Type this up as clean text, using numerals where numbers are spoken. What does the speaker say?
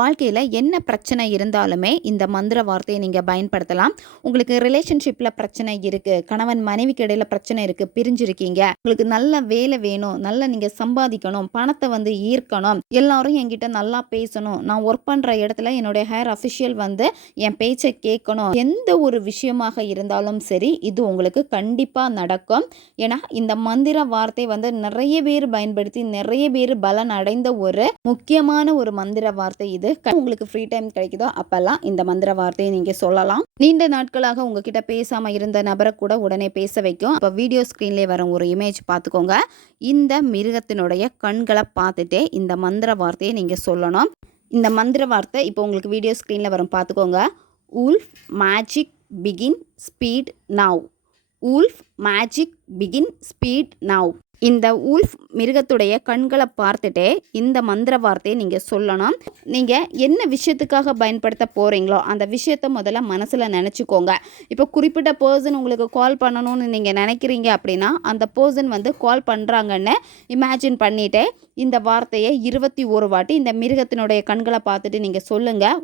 வாழ்க்கையில் என்ன பிரச்சனை இருந்தாலுமே இந்த மந்திர வார்த்தையை நீங்கள் பயன்படுத்தலாம். உங்களுக்கு ரிலேஷன்ஷிப்பில் பிரச்சனை இருக்குது, கணவன் மனைவிக்கு இடையில பிரச்சனை இருக்குது, பிரிஞ்சிருக்கீங்க, உங்களுக்கு நல்ல வேலை வேணும், நல்லா நீங்கள் சம்பாதிக்கணும், பணத்தை ஈர்க்கணும், எல்லாரும் என்கிட்ட நல்லா பேசணும், நான் ஒர்க் பண்ணுற இடத்துல என்னுடைய ஹையர் அஃபிஷியல் என் பேச்சை கேட்கணும், எந்த ஒரு விஷயமாக இருந்தாலும் சரி இது உங்களுக்கு கண்டிப்பாக நடக்கும். ஏன்னா இந்த மந்திர வார்த்தை நிறைய பேர் பயன்படுத்தி நிறைய பேர் பலன் அடைந்த ஒரு முக்கியமான ஒரு மந்திர வார்த்தை. இது உங்களுக்கு ஃப்ரீ டைம் கிடைக்குதோ அப்பெல்லாம் இந்த மந்திர வார்த்தையை நீங்க சொல்லலாம். நீண்ட நாட்களாக உங்ககிட்ட பேசாம இருந்த நபரை கூட உடனே பேச வைக்கும். அப்ப வீடியோ ஸ்கிரீன்லேயே வர ஒரு இமேஜ் பார்த்துக்கோங்க. இந்த மிருகத்தினுடைய கண்களை பார்த்துட்டே இந்த மந்திர வார்த்தையை நீங்க சொல்லணும். இந்த மந்திர வார்த்தை இப்போ உங்களுக்கு வீடியோ ஸ்கிரீன்ல வரும், பார்த்துக்கோங்க. Wolf magic begin speed now. Wolf magic begin speed now. இந்த உல்ஃப் மிருகத்துடைய கண்களை பார்த்துட்டே இந்த மந்திர வார்த்தையை நீங்கள் சொல்லணும். நீங்கள் என்ன விஷயத்துக்காக பயன்படுத்த போகிறீங்களோ அந்த விஷயத்த முதல்ல மனசில் நினச்சிக்கோங்க. இப்போ குறிப்பிட்ட பர்சன் உங்களுக்கு கால் பண்ணணும்னு நீங்கள் நினைக்கிறீங்க அப்படின்னா அந்த பர்சன் கால் பண்ணுறாங்கன்னு இமேஜின் பண்ணிவிட்டு இந்த வார்த்தையை 21 வாட்டி இந்த மிருகத்தினுடைய கண்களை பார்த்துட்டு நீங்கள் சொல்லுங்கள்.